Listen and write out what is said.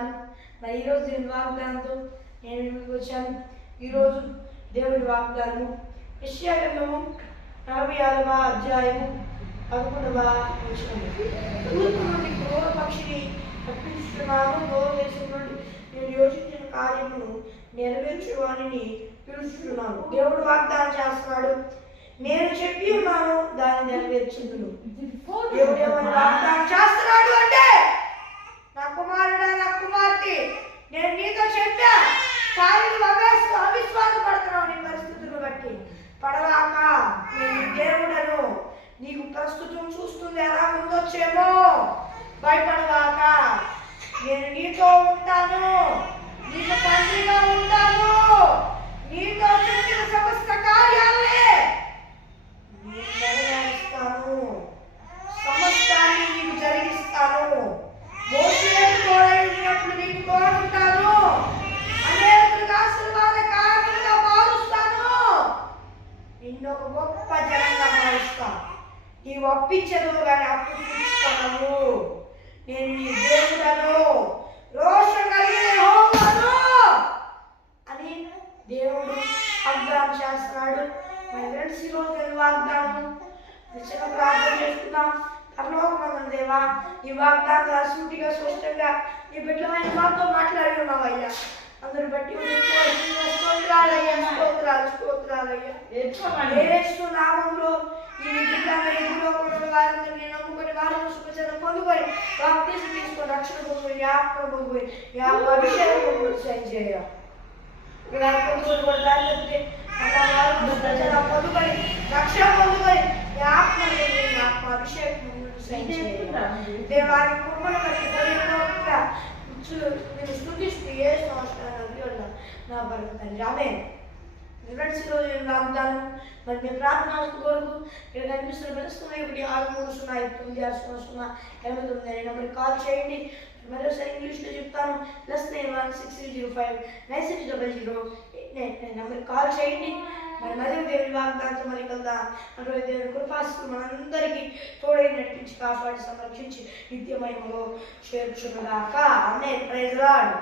ఉన్నాను. మరి ఈరోజు దేవుని వాగ్దానంతో నేను ముందుకు వచ్చాను. ఈరోజు దేవుని వాగ్దానము యెషయా గ్రంథము 46వ అధ్యాయము 11వ వచనము. తూర్పు నుండి క్రూర పక్షిని తప్పించుతున్నాను, దూర దేశం నుండి నేను యోచించిన కార్యమును నెరవేర్చువానిని పిలుస్తున్నాను. దేవుడు వాగ్దానం చేస్తున్నాడు, నేను చెప్పి ఉన్నాను దాన్ని నెరవేర్చుదును. దేవుడు ఏమని వాగ్దానం చేస్తున్నాడు అంటే, నా కుమారుడా, నా కుమార్తె, నేను నీతో చెప్పా కానీ అవిశ్వాసపడుతున్నావు. నీ పరిస్థితులను బట్టి పడవాక, నేను దేవుడను, నీకు ప్రస్తుతం చూస్తుంది ఎలా ఉందొచ్చేమో, భయపడవాక, నేను నీతో ఉంటాను, నీకు తండ్రిగా ఉంటాను, నీతో చెప్పిన సమస్త కార్యాలే నేను నెరవేరుస్తాను, సమస్తాన్ని నీకు జరిగిస్తాను, మోషేకు తోడైనట్లు నీకు తోడుంటాను, అనేకులకు ఆశీర్వాద కారణంగా మారుస్తాను, నిన్ను ఒక గొప్ప జనంగా మారుస్తాను. నీవు ఒప్పించదు కానీ అప్పుడు తీర్చుకోను. నేను నీ దేవుడను, రోషం కలిగిన యెహోవాను అని దేవుడు వాగ్దానం చేస్తున్నాడు. మన ఫ్రెండ్స్, ఈరోజు నేను వాగ్దానం నిజంగా ప్రార్థన చేసుకుందాం. పరలోకమందున్న దేవా, ఈ వాగ్దానం సూటిగా స్పష్టంగా నీ బిడ్డలమైన మాతో మాట్లాడి ఉన్నావయ్యా. అందరు బట్టి స్తోత్రాలయ్యా, స్తోత్రాలు, స్తోత్రాలయ్యా. యేసు నామములో ఈ బిడ్డలందరూ వారందరూ నేను నమ్ముకొని వారు సుఖచనం పొందుకొని బాప్తిజం తీసుకొని రక్షణ పొందుకొని జ్ఞాపకం పొందుకొని అభిషేకం పొందుకొని చేయ పొందుకొని రక్షణ పొందుకొని ఆత్మ అభిషేకం దేవానికి కుటుంబం నేను స్థుతిస్తూ ఏ సంవత్సరాలు నా భర్త తండ్రి ఆమేన్. ఫ్రెండ్స్, ఈరోజు నేను వాగ్దానం మరి మేము ప్రార్థన కొరకు ఇక్కడ కనిపిస్తున్న పిలుస్తున్నాయి 163099089 నెంబర్కి కాల్ చేయండి. మరోసారి ఇంగ్లీష్లో చెప్తాను, +9160599600 నెంబర్కి కాల్ చేయండి. మరి మరియు దేవుని వాగ్దానంతో మరి కలుద్దాం. అంటే దేవుని కృపాస్తులు మనందరికీ తోడై నడిపించి కాపాడి సంరక్షించి నిత్యమయములో చేర్చునుగాక. ఆమేన్. Praise the lord.